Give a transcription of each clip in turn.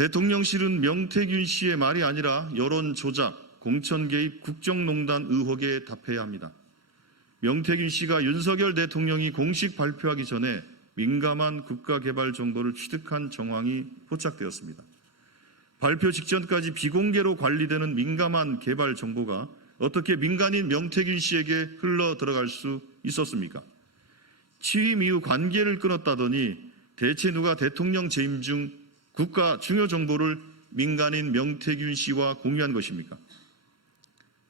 대통령실은 명태균 씨의 말이 아니라 여론 조작, 공천 개입, 국정농단 의혹에 답해야 합니다. 명태균 씨가 윤석열 대통령이 공식 발표하기 전에 민감한 국가개발 정보를 취득한 정황이 포착되었습니다. 발표 직전까지 비공개로 관리되는 민감한 개발 정보가 어떻게 민간인 명태균 씨에게 흘러 들어갈 수 있었습니까? 취임 이후 관계를 끊었다더니 대체 누가 대통령 재임 중 국가 중요 정보를 민간인 명태균 씨와 공유한 것입니까?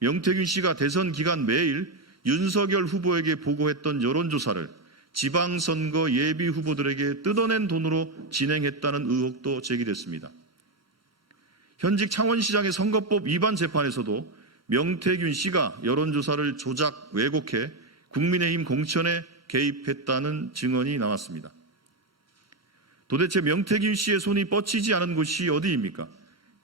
명태균 씨가 대선 기간 매일 윤석열 후보에게 보고했던 여론조사를 지방선거 예비 후보들에게 뜯어낸 돈으로 진행했다는 의혹도 제기됐습니다. 현직 창원시장의 선거법 위반 재판에서도 명태균 씨가 여론조사를 조작, 왜곡해 국민의힘 공천에 개입했다는 증언이 나왔습니다. 도대체 명태균 씨의 손이 뻗치지 않은 곳이 어디입니까?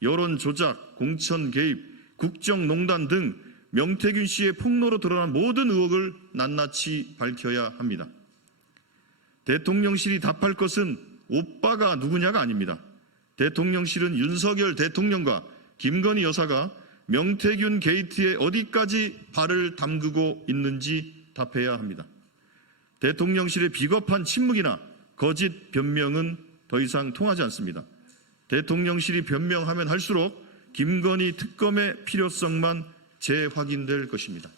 여론 조작, 공천 개입, 국정농단 등 명태균 씨의 폭로로 드러난 모든 의혹을 낱낱이 밝혀야 합니다. 대통령실이 답할 것은 오빠가 누구냐가 아닙니다. 대통령실은 윤석열 대통령과 김건희 여사가 명태균 게이트에 어디까지 발을 담그고 있는지 답해야 합니다. 대통령실의 비겁한 침묵이나 거짓 변명은 더 이상 통하지 않습니다. 대통령실이 변명하면 할수록 김건희 특검의 필요성만 재확인될 것입니다.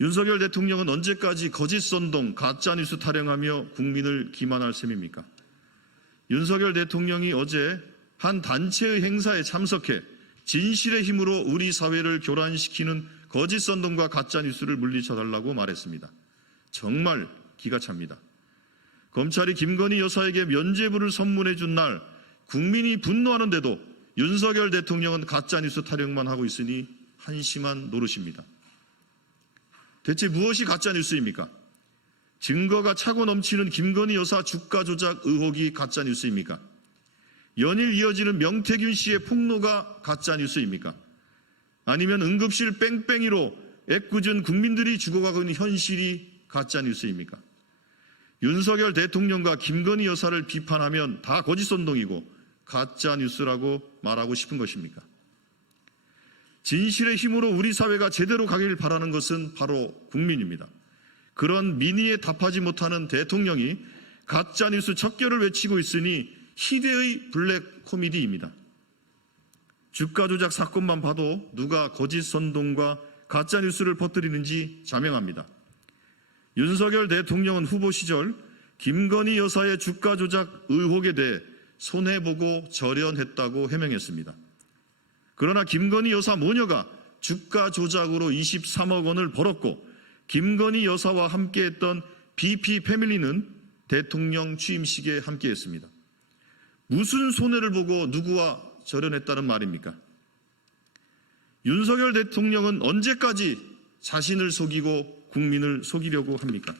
윤석열 대통령은 언제까지 거짓 선동, 가짜뉴스 타령하며 국민을 기만할 셈입니까? 윤석열 대통령이 어제 한 단체의 행사에 참석해 진실의 힘으로 우리 사회를 교란시키는 거짓 선동과 가짜뉴스를 물리쳐달라고 말했습니다. 정말 기가 찹니다. 검찰이 김건희 여사에게 면죄부를 선문해 준 날 국민이 분노하는데도 윤석열 대통령은 가짜뉴스 타령만 하고 있으니 한심한 노릇입니다. 대체 무엇이 가짜뉴스입니까? 증거가 차고 넘치는 김건희 여사 주가 조작 의혹이 가짜뉴스입니까? 연일 이어지는 명태균 씨의 폭로가 가짜뉴스입니까? 아니면 응급실 뺑뺑이로 애꿎은 국민들이 죽어가고 있는 현실이 가짜뉴스입니까? 윤석열 대통령과 김건희 여사를 비판하면 다 거짓선동이고 가짜뉴스라고 말하고 싶은 것입니까? 진실의 힘으로 우리 사회가 제대로 가길 바라는 것은 바로 국민입니다. 그런 민의에 답하지 못하는 대통령이 가짜뉴스 척결을 외치고 있으니 희대의 블랙 코미디입니다. 주가 조작 사건만 봐도 누가 거짓 선동과 가짜뉴스를 퍼뜨리는지 자명합니다. 윤석열 대통령은 후보 시절 김건희 여사의 주가 조작 의혹에 대해 손해보고 절연했다고 해명했습니다. 그러나 김건희 여사 모녀가 주가 조작으로 23억 원을 벌었고 김건희 여사와 함께했던 BP 패밀리는 대통령 취임식에 함께했습니다. 무슨 손해를 보고 누구와 절연했다는 말입니까? 윤석열 대통령은 언제까지 자신을 속이고 국민을 속이려고 합니까?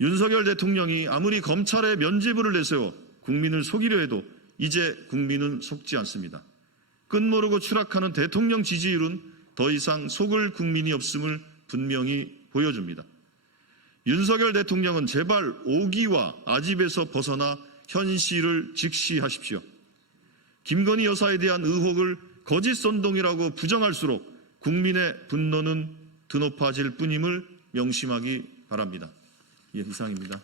윤석열 대통령이 아무리 검찰에 면죄부를 내세워 국민을 속이려 해도 이제 국민은 속지 않습니다. 끝모르고 추락하는 대통령 지지율은 더 이상 속을 국민이 없음을 분명히 보여줍니다. 윤석열 대통령은 제발 오기와 아집에서 벗어나 현실을 직시하십시오. 김건희 여사에 대한 의혹을 거짓 선동이라고 부정할수록 국민의 분노는 드높아질 뿐임을 명심하기 바랍니다. 예, 이상입니다.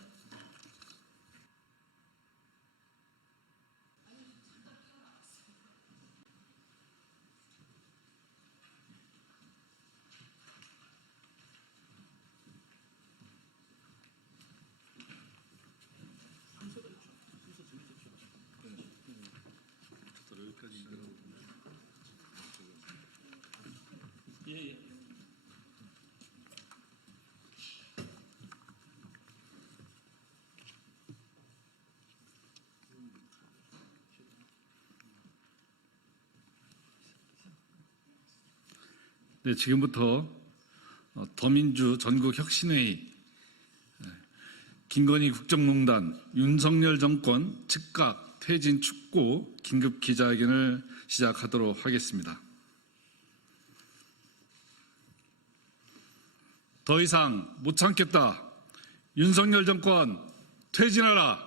네, 지금부터 더민주 전국혁신회의 김건희 국정농단 윤석열 정권 즉각 퇴진 촉구 긴급 기자회견을 시작하도록 하겠습니다. 더 이상 못 참겠다. 윤석열 정권 퇴진하라.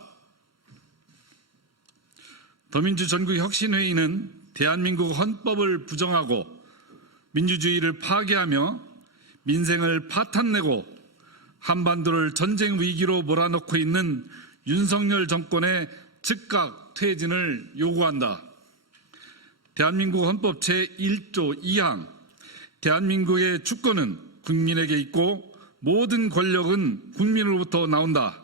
더민주 전국혁신회의는 대한민국 헌법을 부정하고 민주주의를 파괴하며 민생을 파탄내고 한반도를 전쟁 위기로 몰아넣고 있는 윤석열 정권의 즉각 퇴진을 요구한다. 대한민국 헌법 제1조 2항 대한민국의 주권은 국민에게 있고 모든 권력은 국민으로부터 나온다.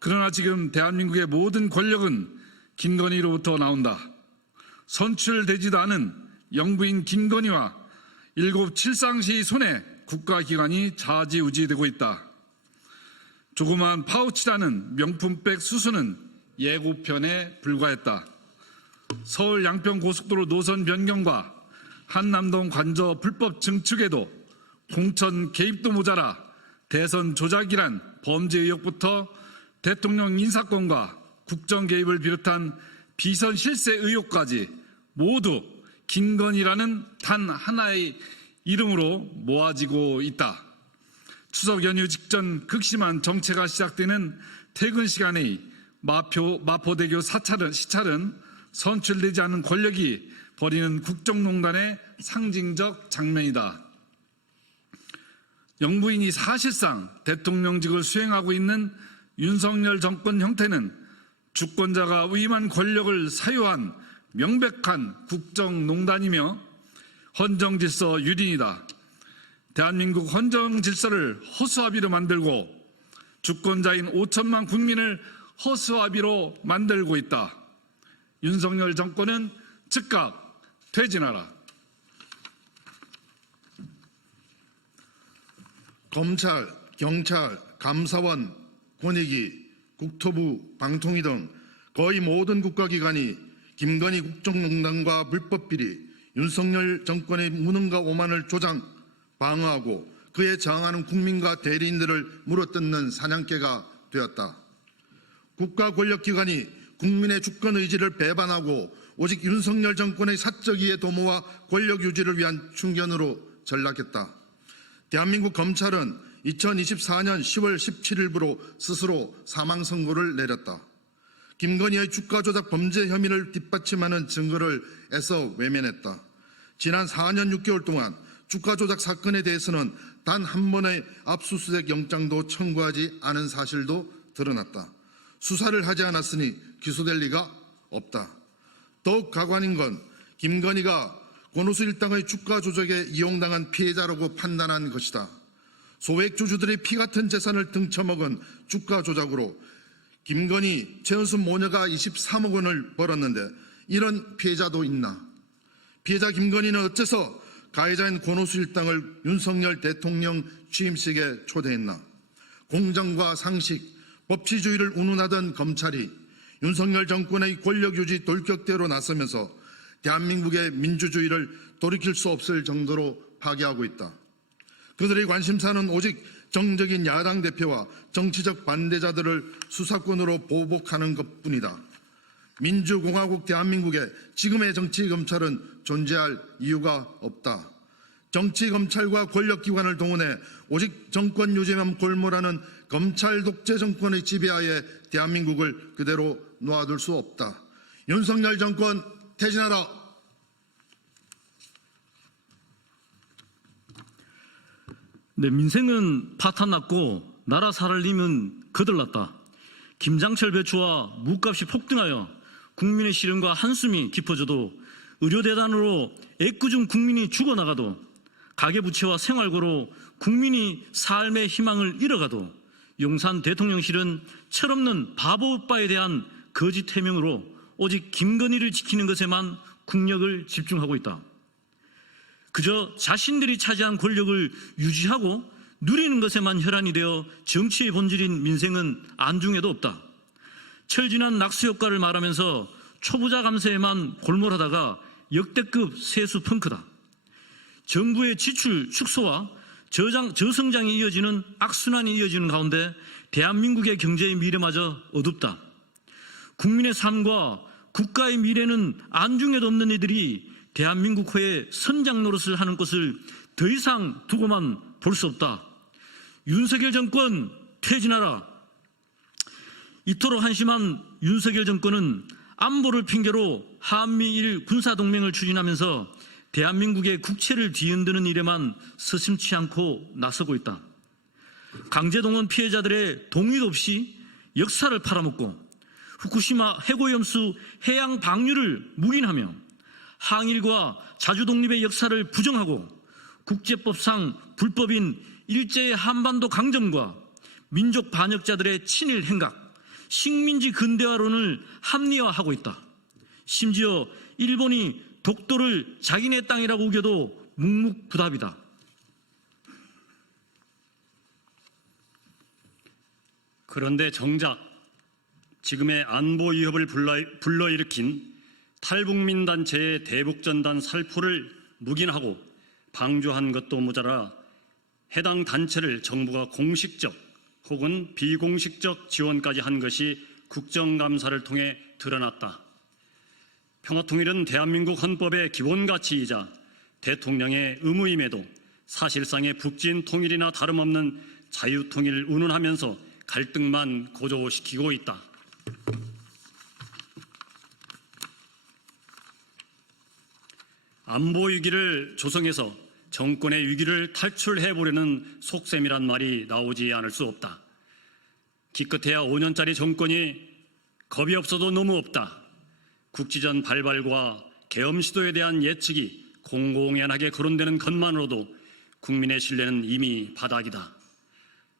그러나 지금 대한민국의 모든 권력은 김건희로부터 나온다. 선출되지도 않은 영부인 김건희와 7.7상시의 손에 국가기관이 좌지우지되고 있다. 조그마한 파우치라는 명품백 수수는 예고편에 불과했다. 서울 양평 고속도로 노선 변경과 한남동 관저 불법 증축에도 공천 개입도 모자라 대선 조작이란 범죄 의혹부터 대통령 인사권과 국정 개입을 비롯한 비선 실세 의혹까지 모두 김건희라는 단 하나의 이름으로 모아지고 있다. 추석 연휴 직전 극심한 정체가 시작되는 퇴근 시간의 마포대교 시찰은 선출되지 않은 권력이 벌이는 국정농단의 상징적 장면이다. 영부인이 사실상 대통령직을 수행하고 있는 윤석열 정권 형태는 주권자가 위임한 권력을 사유한 명백한 국정농단이며 헌정질서 유린이다. 대한민국 헌정질서를 허수아비로 만들고 주권자인 5천만 국민을 허수아비로 만들고 있다. 윤석열 정권은 즉각 퇴진하라. 검찰, 경찰, 감사원, 권익위, 국토부, 방통위 등 거의 모든 국가기관이 김건희 국정농단과 불법비리, 윤석열 정권의 무능과 오만을 방어하고 그에 저항하는 국민과 대리인들을 물어뜯는 사냥개가 되었다. 국가 권력기관이 국민의 주권 의지를 배반하고 오직 윤석열 정권의 사적 이해 도모와 권력 유지를 위한 충견으로 전락했다. 대한민국 검찰은 2024년 10월 17일부로 스스로 사망선고를 내렸다. 김건희의 주가 조작 범죄 혐의를 뒷받침하는 증거를 애써 외면했다. 지난 4년 6개월 동안 주가 조작 사건에 대해서는 단 한 번의 압수수색 영장도 청구하지 않은 사실도 드러났다. 수사를 하지 않았으니 기소될 리가 없다. 더욱 가관인 건 김건희가 권오수 일당의 주가 조작에 이용당한 피해자라고 판단한 것이다. 소액주주들의 피 같은 재산을 등쳐먹은 주가 조작으로 김건희, 최은순 모녀가 23억 원을 벌었는데 이런 피해자도 있나? 피해자 김건희는 어째서 가해자인 권오수 일당을 윤석열 대통령 취임식에 초대했나? 공정과 상식, 법치주의를 운운하던 검찰이 윤석열 정권의 권력유지 돌격대로 나서면서 대한민국의 민주주의를 돌이킬 수 없을 정도로 파괴하고 있다. 그들의 관심사는 오직 정적인 야당 대표와 정치적 반대자들을 수사권으로 보복하는 것뿐이다. 민주공화국 대한민국에 지금의 정치검찰은 존재할 이유가 없다. 정치검찰과 권력기관을 동원해 오직 정권 유지만 골몰하는 검찰 독재 정권의 지배하에 대한민국을 그대로 놓아둘 수 없다. 윤석열 정권 퇴진하라. 네, 민생은 파탄났고 나라 살할 힘은 거들났다. 김장철 배추와 무값이 폭등하여 국민의 시름과 한숨이 깊어져도 의료대단으로 애꿎은 국민이 죽어나가도 가계부채와 생활고로 국민이 삶의 희망을 잃어가도 용산 대통령실은 철없는 바보 오빠에 대한 거짓 해명으로 오직 김건희를 지키는 것에만 국력을 집중하고 있다. 그저 자신들이 차지한 권력을 유지하고 누리는 것에만 혈안이 되어 정치의 본질인 민생은 안중에도 없다. 철진한 낙수 효과를 말하면서 초부자 감세에만 골몰하다가 역대급 세수 펑크다. 정부의 지출 축소와 저성장이 이어지는 악순환이 이어지는 가운데 대한민국의 경제의 미래마저 어둡다. 국민의 삶과 국가의 미래는 안중에도 없는 이들이 대한민국 호의 선장 노릇을 하는 것을 더 이상 두고만 볼 수 없다. 윤석열 정권 퇴진하라. 이토록 한심한 윤석열 정권은 안보를 핑계로 한미일 군사동맹을 추진하면서 대한민국의 국채를 뒤흔드는 일에만 서슴지 않고 나서고 있다. 강제동원 피해자들의 동의도 없이 역사를 팔아먹고 후쿠시마 해고염수 해양 방류를 묵인하며 항일과 자주독립의 역사를 부정하고 국제법상 불법인 일제의 한반도 강점과 민족 반역자들의 친일 행각, 식민지 근대화론을 합리화하고 있다. 심지어 일본이 독도를 자기네 땅이라고 우겨도 묵묵부답이다. 그런데 정작 지금의 안보 위협을 불러일으킨 탈북민 단체의 대북전단 살포를 묵인하고 방조한 것도 모자라 해당 단체를 정부가 공식적 혹은 비공식적 지원까지 한 것이 국정감사를 통해 드러났다. 평화통일은 대한민국 헌법의 기본가치이자 대통령의 의무임에도 사실상의 북진 통일이나 다름없는 자유통일을 운운하면서 갈등만 고조시키고 있다. 안보 위기를 조성해서 정권의 위기를 탈출해보려는 속셈이란 말이 나오지 않을 수 없다. 기껏해야 5년짜리 정권이 겁이 없어도 너무 없다. 국지전 발발과 계엄 시도에 대한 예측이 공공연하게 거론되는 것만으로도 국민의 신뢰는 이미 바닥이다.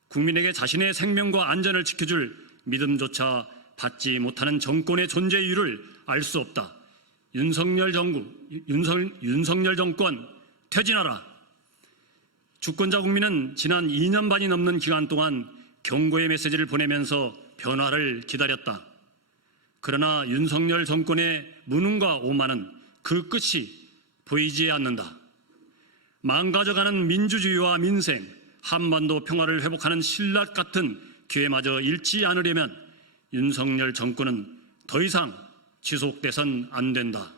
국민에게 자신의 생명과 안전을 지켜줄 믿음조차 받지 못하는 정권의 존재 이유를 알 수 없다. 윤석열 정권 퇴진하라. 주권자 국민은 지난 2년 반이 넘는 기간 동안 경고의 메시지를 보내면서 변화를 기다렸다. 그러나 윤석열 정권의 무능과 오만은 그 끝이 보이지 않는다. 망가져가는 민주주의와 민생, 한반도 평화를 회복하는 신라 같은 기회마저 잃지 않으려면 윤석열 정권은 더 이상 지속돼선 안 된다.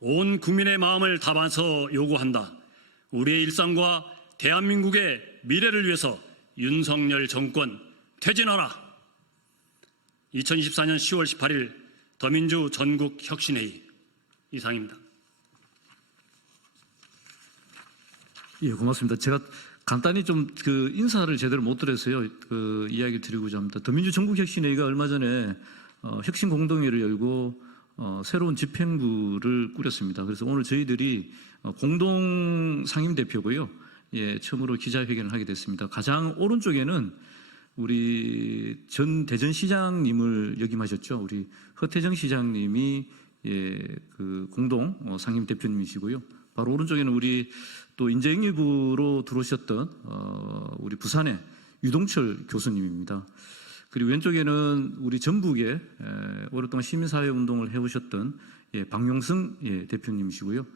온 국민의 마음을 담아서 요구한다. 우리의 일상과 대한민국의 미래를 위해서 윤석열 정권 퇴진하라. 2024년 10월 18일 더민주 전국혁신회의 이상입니다. 예, 고맙습니다. 제가 간단히 좀 그 인사를 제대로 못 드려서요. 그 이야기 드리고자 합니다. 더민주 전국혁신회의가 얼마 전에 혁신공동회를 열고 새로운 집행부를 꾸렸습니다. 그래서 오늘 저희들이 공동 상임대표고요. 예, 처음으로 기자회견을 하게 됐습니다. 가장 오른쪽에는 우리 전 대전시장님을 역임하셨죠. 우리 허태정 시장님이 그 공동 상임대표님이시고요. 바로 오른쪽에는 우리 또 인재영입으로 들어오셨던 우리 부산의 유동철 교수님입니다. 그리고 왼쪽에는 우리 전북에 오랫동안 시민사회 운동을 해오셨던 박용승 대표님이시고요.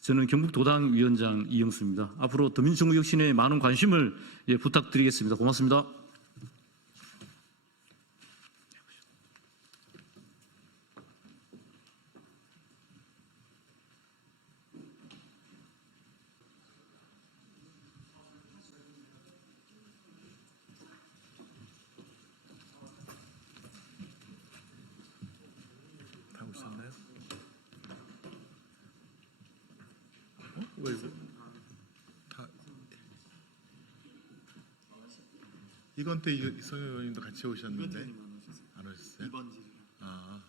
저는 경북도당 위원장 이영수입니다. 앞으로 더민주 전국혁신에 많은 관심을 부탁드리겠습니다. 고맙습니다. 왜 이거 다 이건 때 이성현 의원님도 같이 오셨는데 안 오셨어요? 아.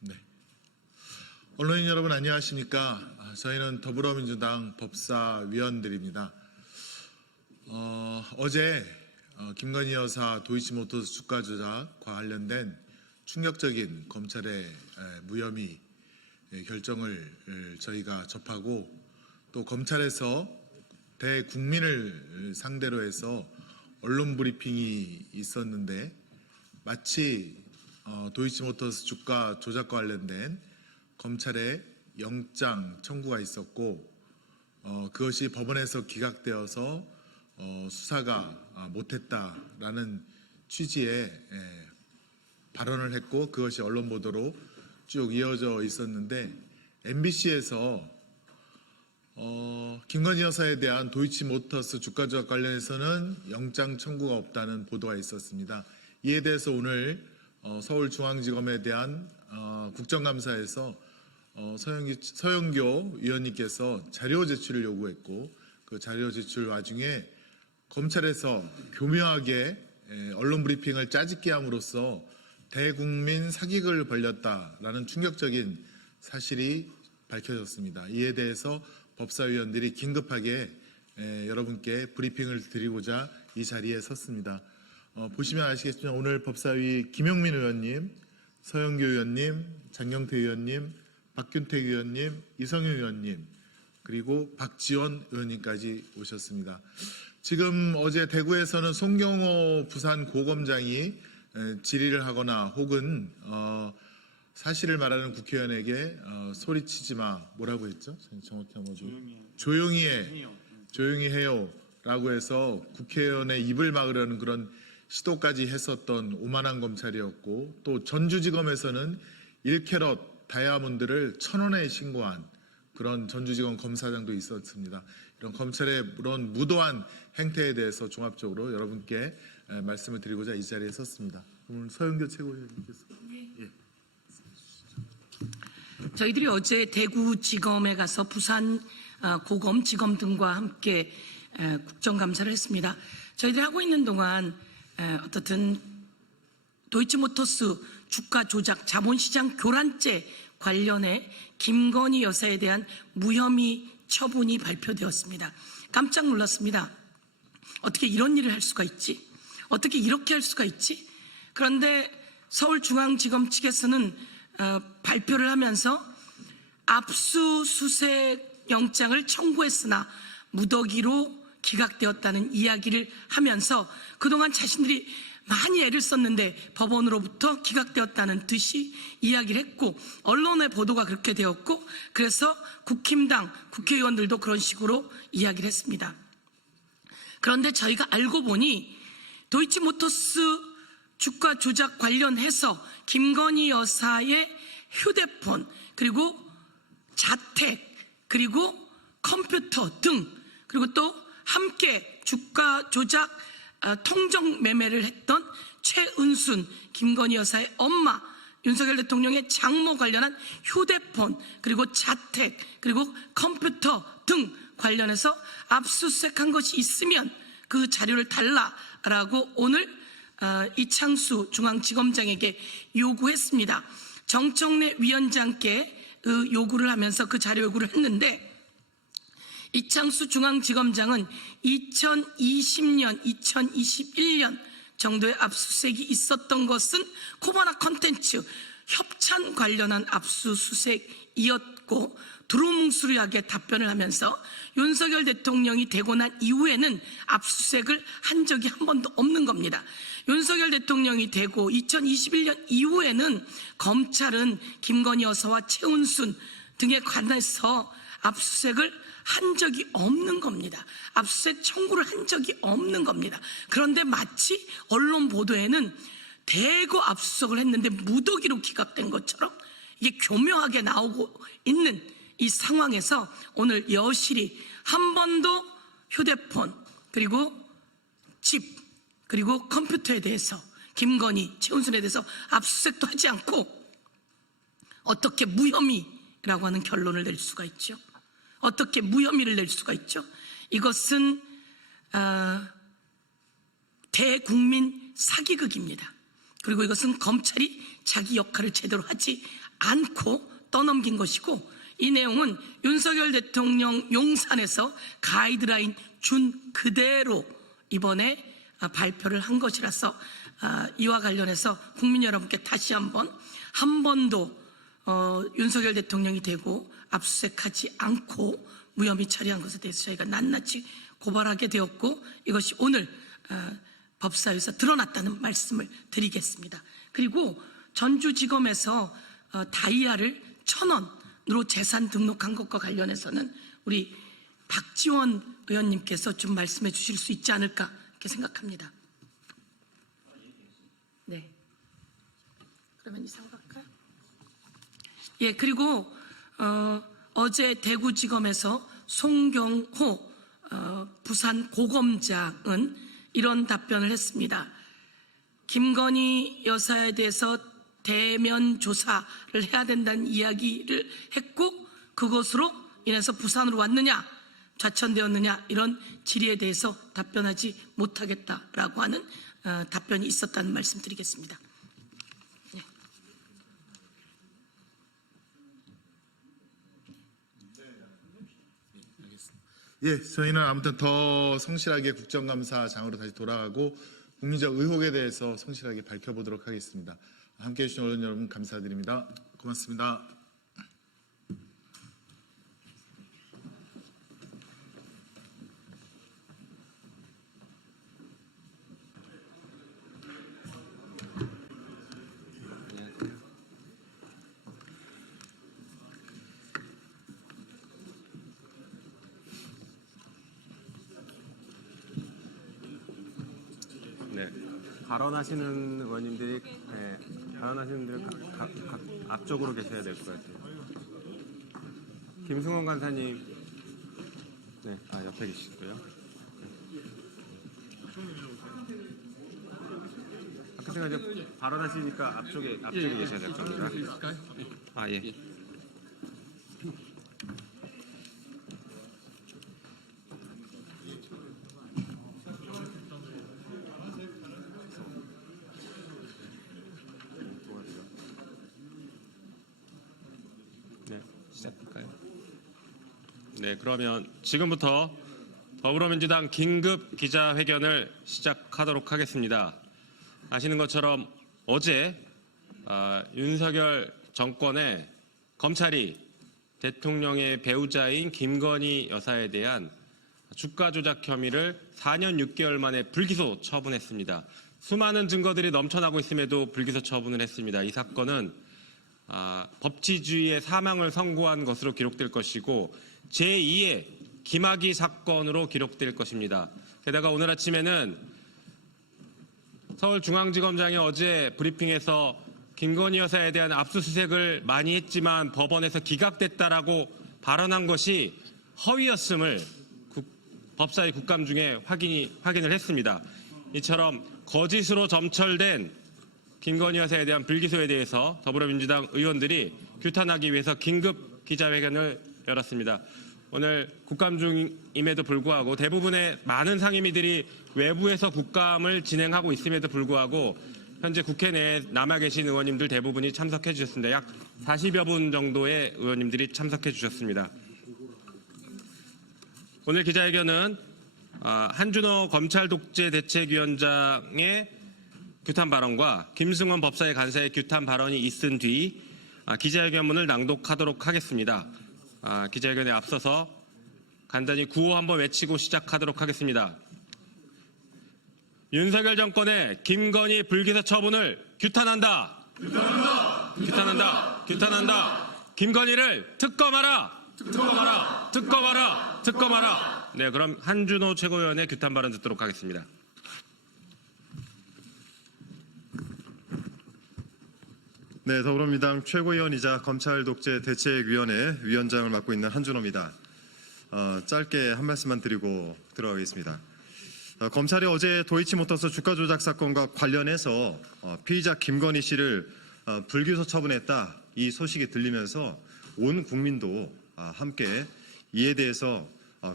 네. 언론인 여러분 안녕하십니까? 저희는 더불어민주당 법사위원들입니다. 어제 김건희 여사 도이치모터스 주가 조작과 관련된 충격적인 검찰의 무혐의 결정을 저희가 접하고 또 검찰에서 대국민을 상대로 해서 언론 브리핑이 있었는데 마치 도이치모터스 주가 조작과 관련된 검찰의 영장 청구가 있었고 그것이 법원에서 기각되어서 수사가 못했다라는 취지의 발언을 했고 그것이 언론 보도로 쭉 이어져 있었는데 MBC에서 김건희 여사에 대한 도이치모터스 주가 조작 관련해서는 영장 청구가 없다는 보도가 있었습니다. 이에 대해서 오늘 서울중앙지검에 대한 국정감사에서 서영교 위원님께서 자료 제출을 요구했고 그 자료 제출 와중에 검찰에서 교묘하게 언론 브리핑을 짜집게 함으로써 대국민 사기극을 벌였다라는 충격적인 사실이 밝혀졌습니다. 이에 대해서 법사위원들이 긴급하게 여러분께 브리핑을 드리고자 이 자리에 섰습니다. 보시면 아시겠지만 오늘 법사위 김용민 의원님, 서영교 의원님, 장경태 의원님, 박균택 의원님, 이성윤 의원님, 그리고 박지원 의원님까지 오셨습니다. 지금 어제 대구에서는 송경호 부산 고검장이 질의를 하거나 혹은 사실을 말하는 국회의원에게 소리치지 마, 뭐라고 했죠? 정확히 한번 조용히 해요라고 해서 국회의원의 입을 막으려는 그런 시도까지 했었던 오만한 검찰이었고 또 전주지검에서는 1캐럿 다이아몬드를 1,000원에 신고한 그런 전주지검 검사장도 있었습니다. 이런 검찰의 그런 무도한 행태에 대해서 종합적으로 여러분께 말씀을 드리고자 이 자리에 섰습니다. 오늘 서영교 최고위원님께서. 저희들이 어제 대구지검에 가서 부산 고검, 지검 등과 함께 국정감사를 했습니다. 저희들이 하고 있는 동안 어떻든 도이치모터스 주가 조작 자본시장 교란죄 관련해 김건희 여사에 대한 무혐의 처분이 발표되었습니다. 깜짝 놀랐습니다. 어떻게 이런 일을 할 수가 있지? 어떻게 이렇게 할 수가 있지? 그런데 서울중앙지검 측에서는 발표를 하면서 압수수색 영장을 청구했으나 무더기로 기각되었다는 이야기를 하면서 그동안 자신들이 많이 애를 썼는데 법원으로부터 기각되었다는 듯이 이야기를 했고 언론의 보도가 그렇게 되었고 그래서 국힘당 국회의원들도 그런 식으로 이야기를 했습니다. 그런데 저희가 알고 보니 도이치모터스 주가 조작 관련해서 김건희 여사의 휴대폰 그리고 자택 그리고 컴퓨터 등 그리고 또 함께 주가 조작 통정 매매를 했던 최은순 김건희 여사의 엄마 윤석열 대통령의 장모 관련한 휴대폰 그리고 자택 그리고 컴퓨터 등 관련해서 압수수색한 것이 있으면 그 자료를 달라라고 오늘 이창수 중앙지검장에게 요구했습니다. 정청래 위원장께 그 요구를 하면서 그 자료 요구를 했는데 이창수 중앙지검장은 2020년, 2021년 정도의 압수수색이 있었던 것은 코바나 컨텐츠 협찬 관련한 압수수색이었고 두루뭉술하게 답변을 하면서 윤석열 대통령이 되고 난 이후에는 압수수색을 한 적이 한 번도 없는 겁니다. 윤석열 대통령이 되고 2021년 이후에는 검찰은 김건희 여사와 최은순 등에 관해서 압수수색을 한 적이 없는 겁니다. 압수수색 청구를 한 적이 없는 겁니다. 그런데 마치 언론 보도에는 대거 압수수색을 했는데 무더기로 기각된 것처럼 이게 교묘하게 나오고 있는 이 상황에서 오늘 여실히 한 번도 휴대폰 그리고 집 그리고 컴퓨터에 대해서 김건희, 최은순에 대해서 압수수색도 하지 않고 어떻게 무혐의라고 하는 결론을 낼 수가 있죠? 어떻게 무혐의를 낼 수가 있죠? 이것은 대국민 사기극입니다. 그리고 이것은 검찰이 자기 역할을 제대로 하지 않고 떠넘긴 것이고 이 내용은 윤석열 대통령 용산에서 가이드라인 준 그대로 이번에 발표를 한 것이라서 이와 관련해서 국민 여러분께 다시 한 번도 윤석열 대통령이 되고 압수수색하지 않고 무혐의 처리한 것에 대해서 저희가 낱낱이 고발하게 되었고 이것이 오늘 법사위에서 드러났다는 말씀을 드리겠습니다. 그리고 전주지검에서 다이아를 1,000원으로 재산 등록한 것과 관련해서는 우리 박지원 의원님께서 좀 말씀해 주실 수 있지 않을까 이렇게 생각합니다. 네. 그러면 이상으로 할까요? 예, 그리고 어제 대구지검에서 송경호 부산 고검장은 이런 답변을 했습니다. 김건희 여사에 대해서 대면 조사를 해야 된다는 이야기를 했고 그것으로 인해서 부산으로 왔느냐 좌천되었느냐 이런 질의에 대해서 답변하지 못하겠다라고 하는 답변이 있었다는 말씀 드리겠습니다. 예, 저희는 아무튼 더 성실하게 국정감사장으로 다시 돌아가고 국민적 의혹에 대해서 성실하게 밝혀보도록 하겠습니다. 함께해 주신 언론 여러분 감사드립니다. 고맙습니다. 네. 발언하시는 의원님들이 발언하시는 분들은 앞쪽으로 계셔야 될 것 같아요. 김승원 간사님, 네, 옆에 계시고요. 아까 제가 이제 발언하시니까 앞쪽에 계셔야 될 겁니다. 예. 시작할까요? 네, 그러면 지금부터 더불어민주당 긴급 기자회견을 시작하도록 하겠습니다. 아시는 것처럼 어제 윤석열 정권의 검찰이 대통령의 배우자인 김건희 여사에 대한 주가 조작 혐의를 4년 6개월 만에 불기소 처분했습니다. 수많은 증거들이 넘쳐나고 있음에도 불기소 처분을 했습니다. 이 사건은 법치주의의 사망을 선고한 것으로 기록될 것이고 제2의 김학의 사건으로 기록될 것입니다. 게다가 오늘 아침에는 서울중앙지검장이 어제 브리핑에서 김건희 여사에 대한 압수수색을 많이 했지만 법원에서 기각됐다라고 발언한 것이 허위였음을 법사위 국감 중에 확인을 했습니다. 이처럼 거짓으로 점철된 김건희 여사에 대한 불기소에 대해서 더불어민주당 의원들이 규탄하기 위해서 긴급 기자회견을 열었습니다. 오늘 국감 중임에도 불구하고 대부분의 많은 상임위들이 외부에서 국감을 진행하고 있음에도 불구하고 현재 국회 내에 남아 계신 의원님들 대부분이 참석해 주셨습니다. 약 40여 분 정도의 의원님들이 참석해 주셨습니다. 오늘 기자회견은 한준호 검찰독재대책위원장의 규탄 발언과 김승원 법사위 간사의 규탄 발언이 있은 뒤 기자회견문을 낭독하도록 하겠습니다. 기자회견에 앞서서 간단히 구호 한번 외치고 시작하도록 하겠습니다. 윤석열 정권의 김건희 불기소 처분을 규탄한다. 규탄한다. 규탄한다. 규탄한다. 김건희를 특검하라. 특검하라. 특검하라. 특검하라. 네, 그럼 한준호 최고위원의 규탄 발언 듣도록 하겠습니다. 네, 더불어민주당 최고위원이자 검찰독재대책위원회 위원장을 맡고 있는 한준호입니다. 짧게 한 말씀만 드리고 들어가겠습니다. 검찰이 어제 도이치모터스 주가 조작 사건과 관련해서 피의자 김건희 씨를 불기소 처분했다, 이 소식이 들리면서 온 국민도 함께 이에 대해서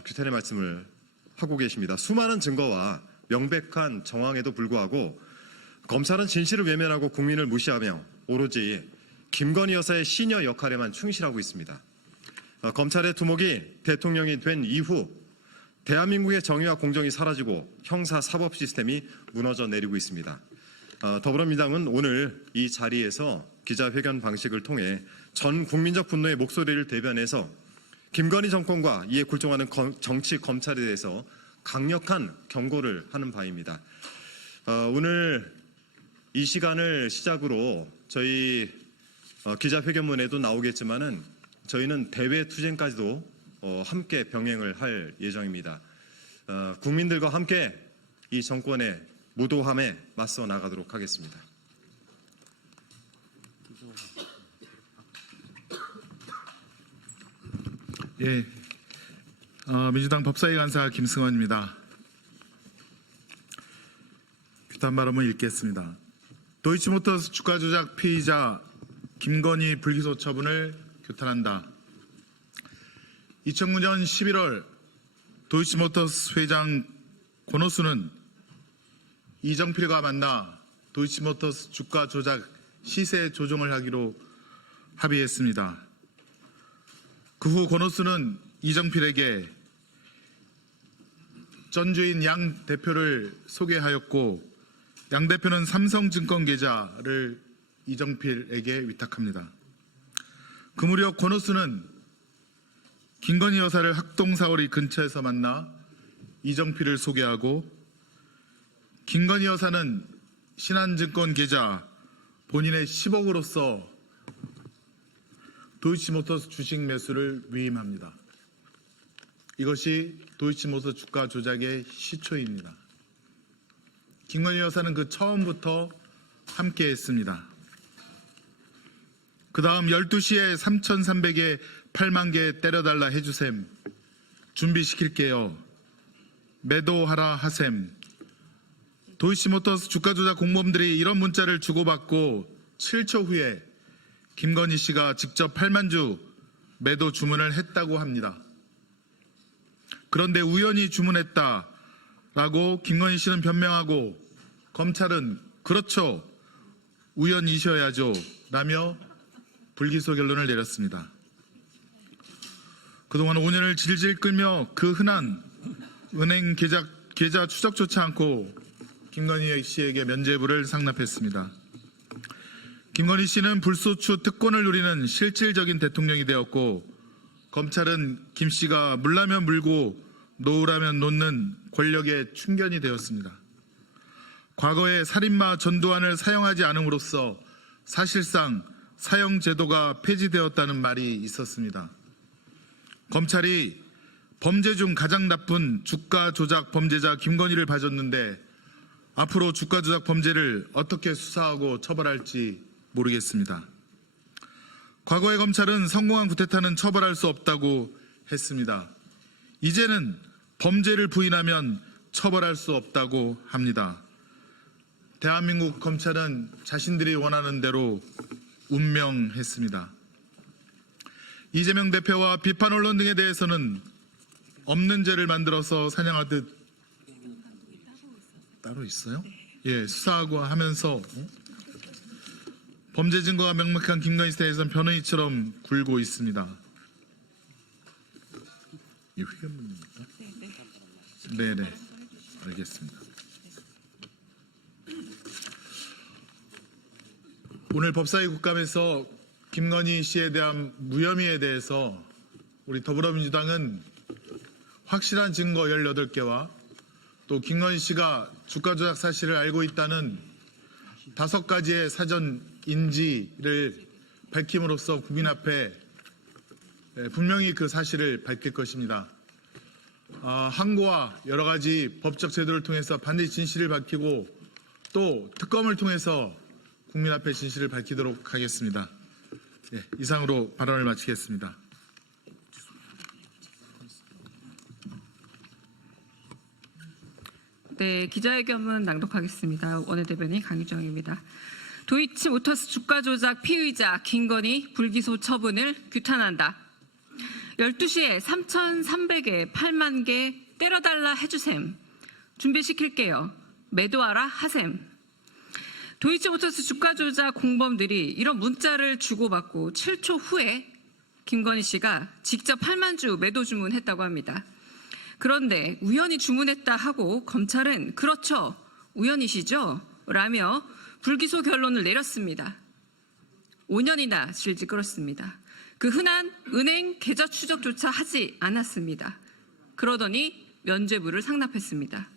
규탄의 말씀을 하고 계십니다. 수많은 증거와 명백한 정황에도 불구하고 검찰은 진실을 외면하고 국민을 무시하며 오로지 김건희 여사의 시녀 역할에만 충실하고 있습니다. 검찰의 두목이 대통령이 된 이후 대한민국의 정의와 공정이 사라지고 형사 사법 시스템이 무너져 내리고 있습니다. 더불어민주당은 오늘 이 자리에서 기자회견 방식을 통해 전 국민적 분노의 목소리를 대변해서 김건희 정권과 이에 굴종하는 정치 검찰에 대해서 강력한 경고를 하는 바입니다. 오늘 이 시간을 시작으로 저희 기자회견문에도 나오겠지만은 저희는 대외 투쟁까지도 함께 병행을 할 예정입니다. 국민들과 함께 이 정권의 무도함에 맞서 나가도록 하겠습니다. 예, 민주당 법사위 간사 김승원입니다. 규탄 발언을 읽겠습니다. 도이치모터스 주가 조작 피의자 김건희 불기소 처분을 규탄한다. 2009년 11월 도이치모터스 회장 권오수는 이정필과 만나 도이치모터스 주가 조작 시세 조정을 하기로 합의했습니다. 그 후 권오수는 이정필에게 전주인 양 대표를 소개하였고 양 대표는 삼성증권 계좌를 이정필에게 위탁합니다. 그 무렵 권오수는 김건희 여사를 학동사거리 근처에서 만나 이정필을 소개하고 김건희 여사는 신한증권 계좌 본인의 10억으로서 도이치모터스 주식 매수를 위임합니다. 이것이 도이치모터스 주가 조작의 시초입니다. 김건희 여사는 그 처음부터 함께했습니다. 그 다음 12시에 3,300에 8만 개 때려달라 해주셈, 준비시킬게요, 매도하라 하셈. 도이치모터스 주가 조작 공범들이 이런 문자를 주고받고 7초 후에 김건희 씨가 직접 8만 주 매도 주문을 했다고 합니다. 그런데 우연히 주문했다라고 김건희 씨는 변명하고 검찰은 그렇죠, 우연이셔야죠 라며 불기소 결론을 내렸습니다. 그동안 5년을 질질 끌며 그 흔한 은행 계좌 추적조차 않고 김건희 씨에게 면죄부를 상납했습니다. 김건희 씨는 불소추 특권을 누리는 실질적인 대통령이 되었고 검찰은 김 씨가 물라면 물고 놓으라면 놓는 권력의 충견이 되었습니다. 과거에 살인마 전두환을 사형하지 않음으로써 사실상 사형 제도가 폐지되었다는 말이 있었습니다. 검찰이 범죄 중 가장 나쁜 주가 조작 범죄자 김건희를 봐줬는데 앞으로 주가 조작 범죄를 어떻게 수사하고 처벌할지 모르겠습니다. 과거의 검찰은 성공한 구테타는 처벌할 수 없다고 했습니다. 이제는 범죄를 부인하면 처벌할 수 없다고 합니다. 대한민국 검찰은 자신들이 원하는 대로 운명했습니다. 이재명 대표와 비판 언론 등에 대해서는 없는 죄를 만들어서 사냥하듯 따로 있어요? 예, 수사하고 하면서 범죄 증거가 명백한 김건희 씨에선 변호인처럼 굴고 있습니다. 이 회견문입니까? 네네, 알겠습니다. 오늘 법사위 국감에서 김건희 씨에 대한 무혐의에 대해서 우리 더불어민주당은 확실한 증거 18개와 또 김건희 씨가 주가 조작 사실을 알고 있다는 5가지의 사전 인지를 밝힘으로써 국민 앞에 분명히 그 사실을 밝힐 것입니다. 항고와 여러 가지 법적 제도를 통해서 반드시 진실을 밝히고 또 특검을 통해서 국민 앞에 진실을 밝히도록 하겠습니다. 이상으로 발언을 마치겠습니다. 네, 기자회견문 낭독하겠습니다. 원내대변인 강유정입니다. 도이치모터스 주가 조작 피의자 김건희 불기소 처분을 규탄한다. 12시에 3,300에 8만 개 때려달라 해주셈. 준비시킬게요. 매도하라 하셈. 도이치모터스 주가 조작 공범들이 이런 문자를 주고받고 7초 후에 김건희 씨가 직접 8만 주 매도 주문했다고 합니다. 그런데 우연히 주문했다 하고 검찰은 그렇죠, 우연이시죠? 라며 불기소 결론을 내렸습니다. 5년이나 질질 끌었습니다. 그 흔한 은행 계좌 추적조차 하지 않았습니다. 그러더니 면죄부를 상납했습니다.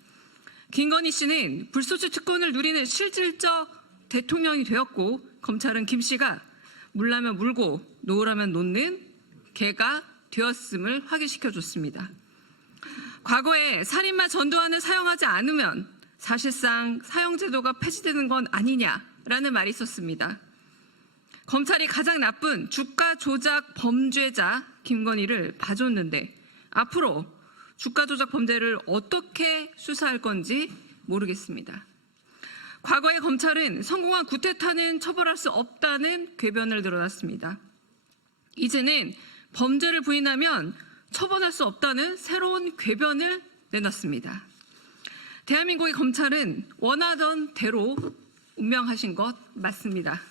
김건희 씨는 불소추 특권을 누리는 실질적 대통령이 되었고 검찰은 김 씨가 물라면 물고 놓으라면 놓는 개가 되었음을 확인시켜줬습니다. 과거에 살인마 전두환을 사용하지 않으면 사실상 사형제도가 폐지되는 건 아니냐라는 말이 있었습니다. 검찰이 가장 나쁜 주가 조작 범죄자 김건희를 봐줬는데 앞으로 주가 조작 범죄를 어떻게 수사할 건지 모르겠습니다. 과거에 검찰은 성공한 구테타는 처벌할 수 없다는 궤변을 늘어놨습니다. 이제는 범죄를 부인하면 처벌할 수 없다는 새로운 궤변을 내놨습니다. 대한민국의 검찰은 원하던 대로 운명하신 것 맞습니다.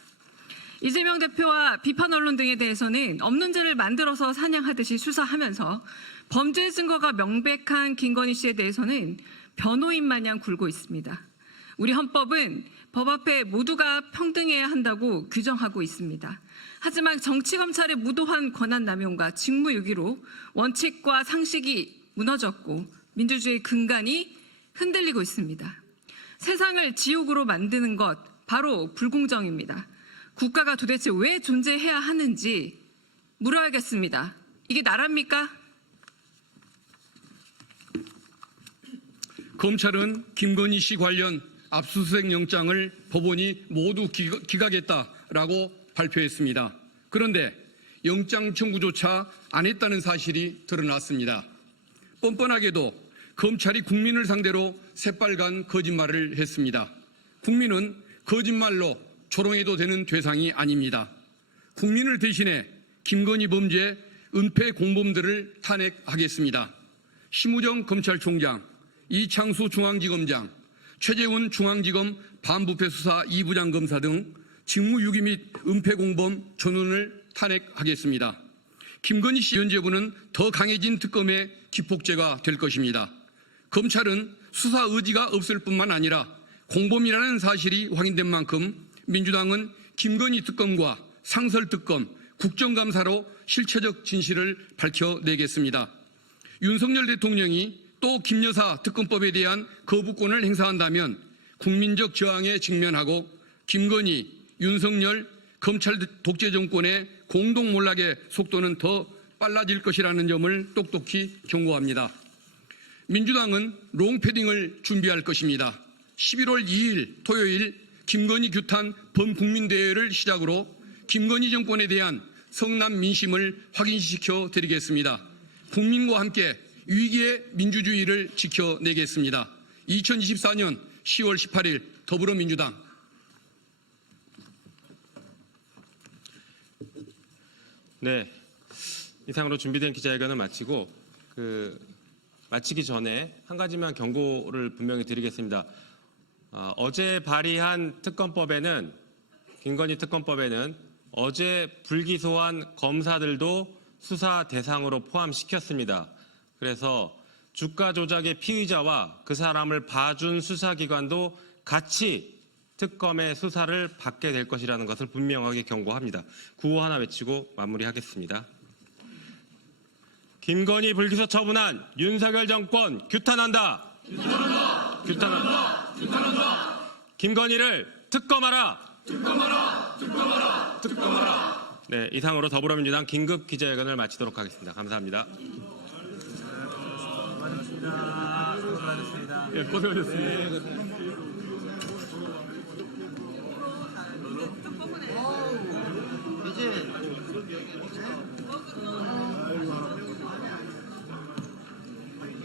이재명 대표와 비판 언론 등에 대해서는 없는 죄를 만들어서 사냥하듯이 수사하면서 범죄 증거가 명백한 김건희 씨에 대해서는 변호인 마냥 굴고 있습니다. 우리 헌법은 법 앞에 모두가 평등해야 한다고 규정하고 있습니다. 하지만 정치검찰의 무도한 권한남용과 직무유기로 원칙과 상식이 무너졌고 민주주의의 근간이 흔들리고 있습니다. 세상을 지옥으로 만드는 것 바로 불공정입니다. 국가가 도대체 왜 존재해야 하는지 물어야겠습니다. 이게 나라입니까? 검찰은 김건희 씨 관련 압수수색 영장을 법원이 모두 기각했다라고 발표했습니다. 그런데 영장 청구조차 안 했다는 사실이 드러났습니다. 뻔뻔하게도 검찰이 국민을 상대로 새빨간 거짓말을 했습니다. 국민은 거짓말로 조롱해도 되는 대상이 아닙니다. 국민을 대신해 김건희 범죄 은폐 공범들을 탄핵하겠습니다. 심우정 검찰총장, 이창수 중앙지검장, 최재훈 중앙지검 반부패수사 2부장 검사 등 직무유기 및 은폐공범 전원을 탄핵하겠습니다. 김건희 씨 연재부는 더 강해진 특검의 기폭제가 될 것입니다. 검찰은 수사 의지가 없을 뿐만 아니라 공범이라는 사실이 확인된 만큼 민주당은 김건희 특검과 상설특검, 국정감사로 실체적 진실을 밝혀내겠습니다. 윤석열 대통령이 또 김여사 특검법에 대한 거부권을 행사한다면 국민적 저항에 직면하고 김건희, 윤석열, 검찰 독재 정권의 공동 몰락의 속도는 더 빨라질 것이라는 점을 똑똑히 경고합니다. 민주당은 롱패딩을 준비할 것입니다. 11월 2일 토요일 김건희 규탄 범국민대회를 시작으로 김건희 정권에 대한 성남 민심을 확인시켜 드리겠습니다. 국민과 함께 위기의 민주주의를 지켜내겠습니다. 2024년 10월 18일 더불어민주당. 네, 이상으로 준비된 기자회견을 마치고 마치기 전에 한 가지만 경고를 분명히 드리겠습니다. 어제 발의한 특검법에는 김건희 특검법에는 어제 불기소한 검사들도 수사 대상으로 포함시켰습니다. 그래서 주가 조작의 피의자와 그 사람을 봐준 수사기관도 같이 특검의 수사를 받게 될 것이라는 것을 분명하게 경고합니다. 구호 하나 외치고 마무리하겠습니다. 김건희 불기소 처분한 윤석열 정권 규탄한다. 규탄한다. 규탄한다. 규탄한다. 김건희를 특검하라. 특검하라. 특검하라. 특검하라. 네, 이상으로 더불어민주당 긴급 기자회견을 마치도록 하겠습니다. 감사합니다. 예, 고생하셨습니다.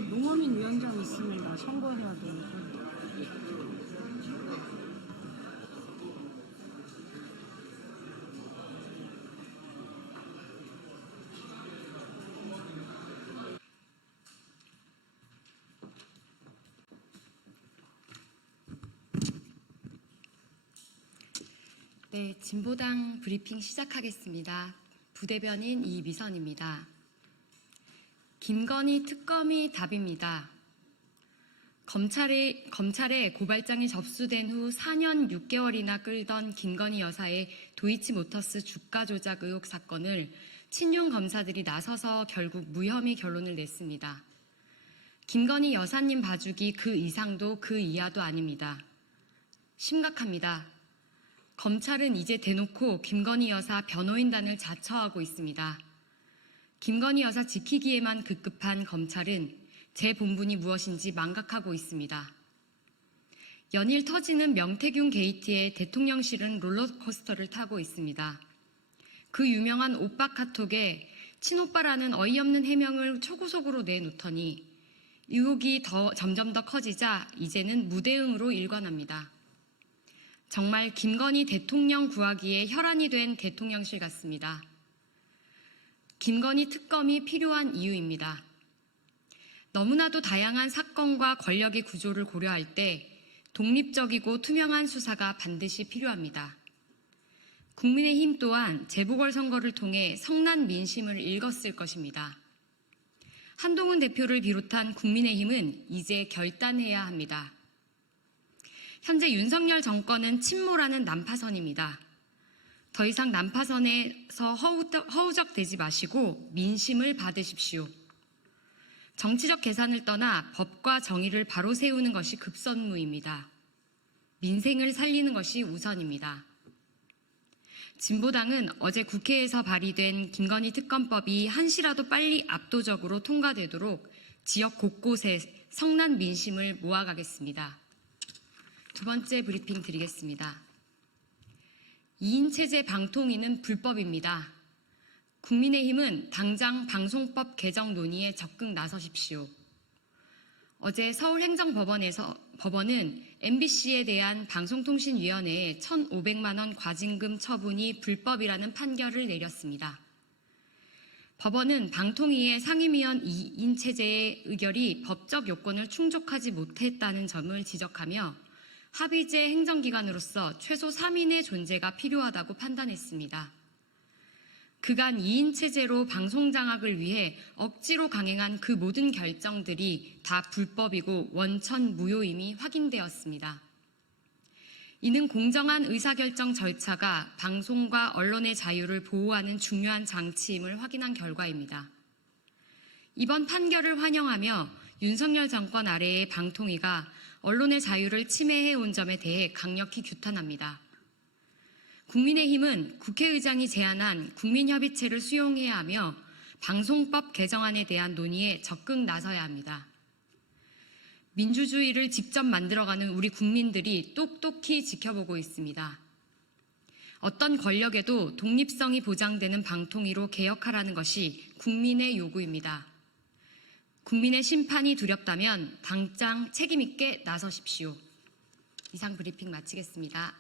농어민 위원장 있습니다. 선거해야 돼요. 네, 진보당 브리핑 시작하겠습니다. 부대변인 이미선입니다. 김건희 특검이 답입니다. 검찰에 고발장이 접수된 후 4년 6개월이나 끌던 김건희 여사의 도이치모터스 주가 조작 의혹 사건을 친윤 검사들이 나서서 결국 무혐의 결론을 냈습니다. 김건희 여사님 봐주기 그 이상도 그 이하도 아닙니다. 심각합니다. 검찰은 이제 대놓고 김건희 여사 변호인단을 자처하고 있습니다. 김건희 여사 지키기에만 급급한 검찰은 제 본분이 무엇인지 망각하고 있습니다. 연일 터지는 명태균 게이트에 대통령실은 롤러코스터를 타고 있습니다. 그 유명한 오빠 카톡에 친오빠라는 어이없는 해명을 초고속으로 내놓더니 의혹이 점점 더 커지자 이제는 무대응으로 일관합니다. 정말 김건희 대통령 구하기에 혈안이 된 대통령실 같습니다. 김건희 특검이 필요한 이유입니다. 너무나도 다양한 사건과 권력의 구조를 고려할 때 독립적이고 투명한 수사가 반드시 필요합니다. 국민의힘 또한 재보궐선거를 통해 성난 민심을 읽었을 것입니다. 한동훈 대표를 비롯한 국민의힘은 이제 결단해야 합니다. 현재 윤석열 정권은 침몰하는 난파선입니다. 더 이상 난파선에서 허우적대지 마시고 민심을 받으십시오. 정치적 계산을 떠나 법과 정의를 바로 세우는 것이 급선무입니다. 민생을 살리는 것이 우선입니다. 진보당은 어제 국회에서 발의된 김건희 특검법이 한시라도 빨리 압도적으로 통과되도록 지역 곳곳에 성난 민심을 모아가겠습니다. 두 번째 브리핑 드리겠습니다. 2인 체제 방통위는 불법입니다. 국민의힘은 당장 방송법 개정 논의에 적극 나서십시오. 어제 서울행정법원은 MBC에 대한 방송통신위원회의 1,500만 원 과징금 처분이 불법이라는 판결을 내렸습니다. 법원은 방통위의 상임위원 2인 체제의 의결이 법적 요건을 충족하지 못했다는 점을 지적하며 합의제 행정기관으로서 최소 3인의 존재가 필요하다고 판단했습니다. 그간 2인 체제로 방송 장악을 위해 억지로 강행한 그 모든 결정들이 다 불법이고 원천 무효임이 확인되었습니다. 이는 공정한 의사결정 절차가 방송과 언론의 자유를 보호하는 중요한 장치임을 확인한 결과입니다. 이번 판결을 환영하며 윤석열 정권 아래의 방통위가 언론의 자유를 침해해온 점에 대해 강력히 규탄합니다. 국민의힘은 국회의장이 제안한 국민협의체를 수용해야 하며 방송법 개정안에 대한 논의에 적극 나서야 합니다. 민주주의를 직접 만들어가는 우리 국민들이 똑똑히 지켜보고 있습니다. 어떤 권력에도 독립성이 보장되는 방통위로 개혁하라는 것이 국민의 요구입니다. 국민의 심판이 두렵다면 당장 책임있게 나서십시오. 이상 브리핑 마치겠습니다.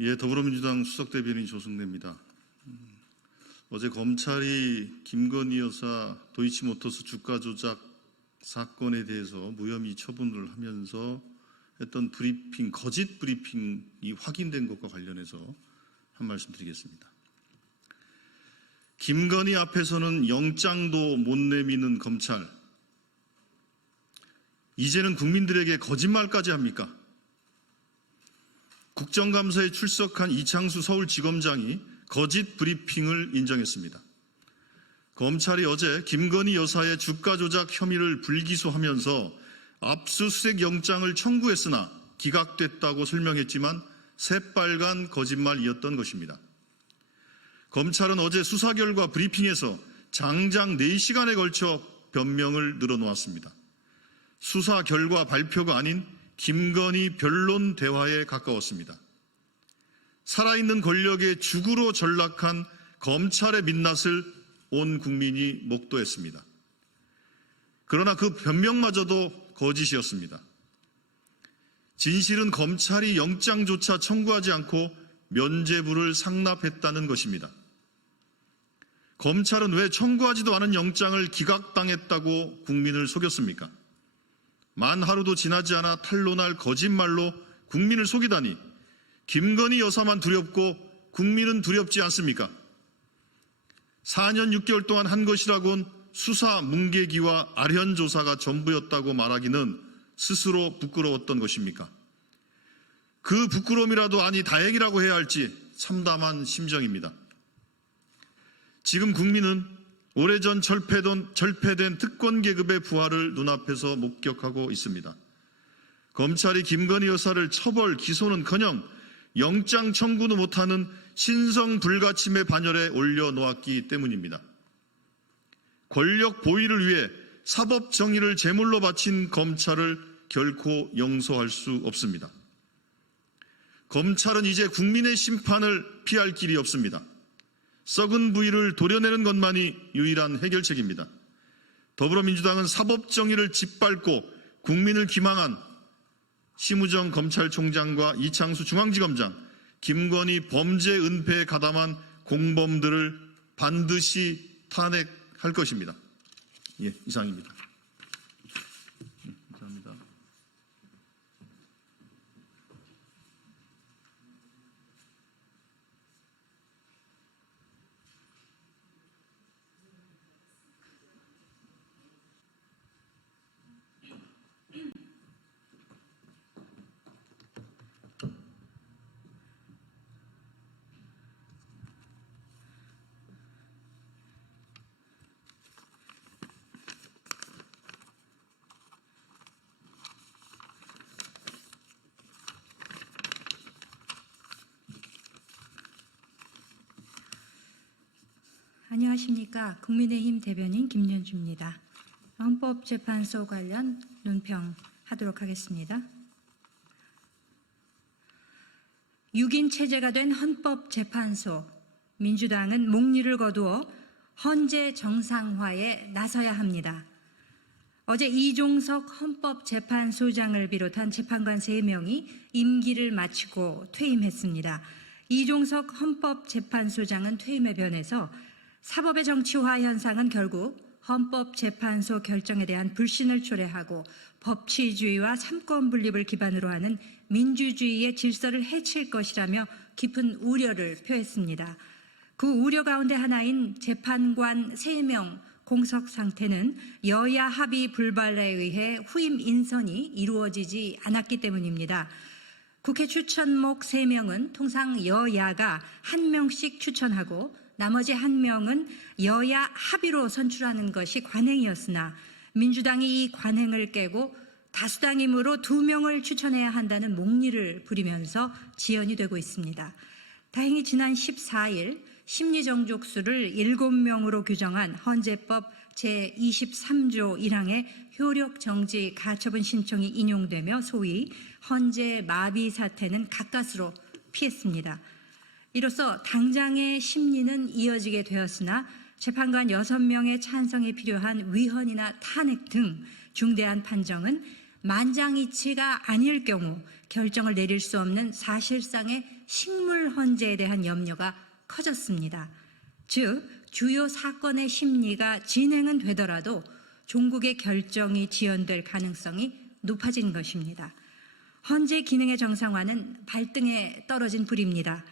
예, 더불어민주당 수석대변인 조승래입니다. 어제 검찰이 김건희 여사 도이치모터스 주가 조작 사건에 대해서 무혐의 처분을 하면서 했던 브리핑, 거짓 브리핑이 확인된 것과 관련해서 한 말씀 드리겠습니다. 김건희 앞에서는 영장도 못 내미는 검찰, 이제는 국민들에게 거짓말까지 합니까? 국정감사에 출석한 이창수 서울지검장이 거짓 브리핑을 인정했습니다. 검찰이 어제 김건희 여사의 주가 조작 혐의를 불기소하면서 압수수색 영장을 청구했으나 기각됐다고 설명했지만 새빨간 거짓말이었던 것입니다. 검찰은 어제 수사 결과 브리핑에서 장장 4시간에 걸쳐 변명을 늘어놓았습니다. 수사 결과 발표가 아닌 김건희 변론 대화에 가까웠습니다. 살아있는 권력의 죽으로 전락한 검찰의 민낯을 온 국민이 목도했습니다. 그러나 그 변명마저도 거짓이었습니다. 진실은 검찰이 영장조차 청구하지 않고 면죄부를 상납했다는 것입니다. 검찰은 왜 청구하지도 않은 영장을 기각당했다고 국민을 속였습니까? 만 하루도 지나지 않아 탄로날 거짓말로 국민을 속이다니 김건희 여사만 두렵고 국민은 두렵지 않습니까? 4년 6개월 동안 한 것이라곤 수사 문개기와 아련 조사가 전부였다고 말하기는 스스로 부끄러웠던 것입니까? 그 부끄러움이라도 아니 다행이라고 해야 할지 참담한 심정입니다. 지금 국민은 오래전 절폐된 특권 계급의 부활을 눈앞에서 목격하고 있습니다. 검찰이 김건희 여사를 처벌, 기소는커녕 영장 청구도 못하는 신성 불가침의 반열에 올려놓았기 때문입니다. 권력 보위를 위해 사법 정의를 제물로 바친 검찰을 결코 용서할 수 없습니다. 검찰은 이제 국민의 심판을 피할 길이 없습니다. 썩은 부위를 도려내는 것만이 유일한 해결책입니다. 더불어민주당은 사법 정의를 짓밟고 국민을 기망한 심우정 검찰총장과 이창수 중앙지검장, 김건희 범죄 은폐에 가담한 공범들을 반드시 탄핵할 것입니다. 예, 이상입니다. 감사합니다. 안녕하십니까. 국민의힘 대변인 김연주입니다. 헌법재판소 관련 논평하도록 하겠습니다. 6인 체제가 된 헌법재판소, 민주당은 목리를 거두어 헌재 정상화에 나서야 합니다. 어제 이종석 헌법재판소장을 비롯한 재판관 3명이 임기를 마치고 퇴임했습니다. 이종석 헌법재판소장은 퇴임에 변해서 사법의 정치화 현상은 결국 헌법재판소 결정에 대한 불신을 초래하고 법치주의와 삼권 분립을 기반으로 하는 민주주의의 질서를 해칠 것이라며 깊은 우려를 표했습니다. 그 우려 가운데 하나인 재판관 3명 공석 상태는 여야 합의 불발에 의해 후임 인선이 이루어지지 않았기 때문입니다. 국회 추천목 3명은 통상 여야가 1명씩 추천하고 나머지 1명은 여야 합의로 선출하는 것이 관행이었으나 민주당이 이 관행을 깨고 다수당이므로 2명을 추천해야 한다는 목리를 부리면서 지연이 되고 있습니다. 다행히 지난 14일 심리정족수를 7명으로 규정한 헌재법 제23조 1항의 효력정지 가처분 신청이 인용되며 소위 헌재 마비 사태는 가까스로 피했습니다. 이로써 당장의 심리는 이어지게 되었으나 재판관 6명의 찬성이 필요한 위헌이나 탄핵 등 중대한 판정은 만장이치가 아닐 경우 결정을 내릴 수 없는 사실상의 식물 헌재에 대한 염려가 커졌습니다. 즉 주요 사건의 심리가 진행은 되더라도 종국의 결정이 지연될 가능성이 높아진 것입니다. 헌재 기능의 정상화는 발등에 떨어진 불입니다.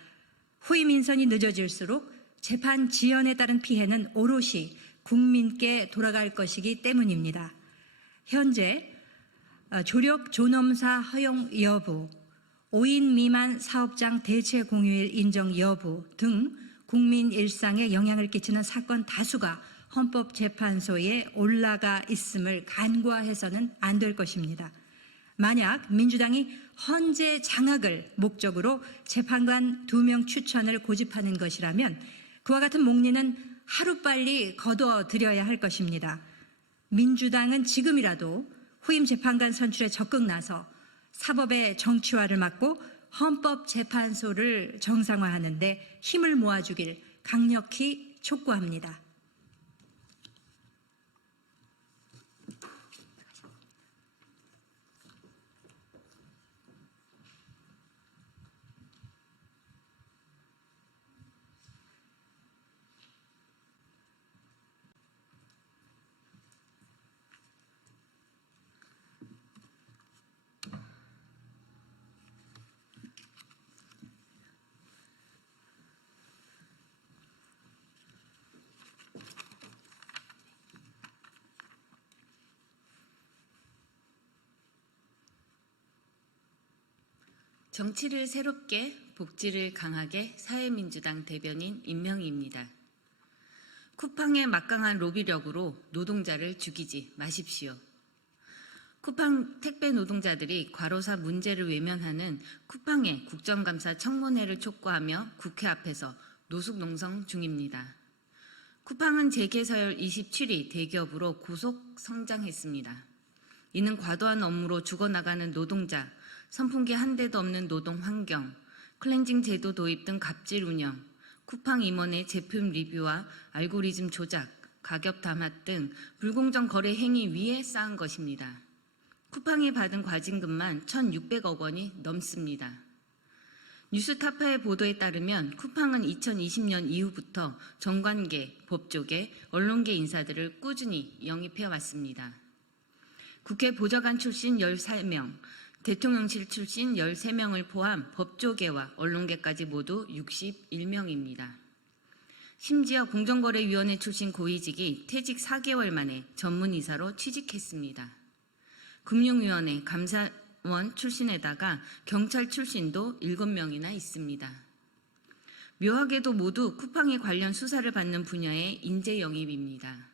후임 인선이 늦어질수록 재판 지연에 따른 피해는 오롯이 국민께 돌아갈 것이기 때문입니다. 현재 조력 존엄사 허용 여부, 5인 미만 사업장 대체 공휴일 인정 여부 등 국민 일상에 영향을 끼치는 사건 다수가 헌법재판소에 올라가 있음을 간과해서는 안 될 것입니다. 만약 민주당이 헌재 장악을 목적으로 재판관 2명 추천을 고집하는 것이라면 그와 같은 목리는 하루빨리 거둬들여야 할 것입니다. 민주당은 지금이라도 후임 재판관 선출에 적극 나서 사법의 정치화를 막고 헌법재판소를 정상화하는 데 힘을 모아주길 강력히 촉구합니다. 정치를 새롭게, 복지를 강하게 사회민주당 대변인 임명희입니다. 쿠팡의 막강한 로비력으로 노동자를 죽이지 마십시오. 쿠팡 택배 노동자들이 과로사 문제를 외면하는 쿠팡의 국정감사 청문회를 촉구하며 국회 앞에서 노숙농성 중입니다. 쿠팡은 재계서열 27위 대기업으로 고속 성장했습니다. 이는 과도한 업무로 죽어나가는 노동자, 선풍기 한 대도 없는 노동 환경, 클렌징 제도 도입 등 갑질 운영, 쿠팡 임원의 제품 리뷰와 알고리즘 조작, 가격 담합 등 불공정 거래 행위 위에 쌓은 것입니다. 쿠팡이 받은 과징금만 1,600억 원이 넘습니다. 뉴스타파의 보도에 따르면 쿠팡은 2020년 이후부터 정관계, 법조계, 언론계 인사들을 꾸준히 영입해 왔습니다. 국회 보좌관 출신 13명, 대통령실 출신 13명을 포함 법조계와 언론계까지 모두 61명입니다. 심지어 공정거래위원회 출신 고위직이 퇴직 4개월 만에 전문이사로 취직했습니다. 금융위원회 감사원 출신에다가 경찰 출신도 7명이나 있습니다. 묘하게도 모두 쿠팡에 관련 수사를 받는 분야의 인재 영입입니다.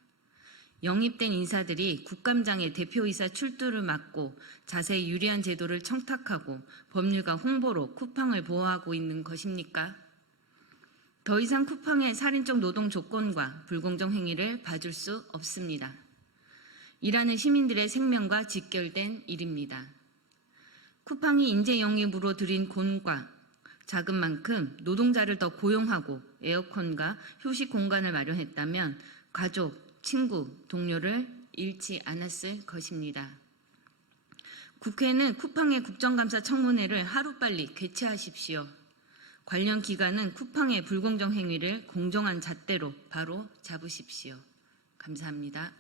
영입된 인사들이 국감장에 대표이사 출두를 막고 자세히 유리한 제도를 청탁하고 법률과 홍보로 쿠팡을 보호하고 있는 것입니까? 더 이상 쿠팡의 살인적 노동 조건과 불공정 행위를 봐줄 수 없습니다. 일하는 시민들의 생명과 직결된 일입니다. 쿠팡이 인재 영입으로 들인 돈과 자금만큼 노동자를 더 고용하고 에어컨과 휴식 공간을 마련했다면 가족, 친구, 동료를 잃지 않았을 것입니다. 국회는 쿠팡의 국정감사 청문회를 하루빨리 개최하십시오. 관련 기관은 쿠팡의 불공정 행위를 공정한 잣대로 바로 잡으십시오. 감사합니다.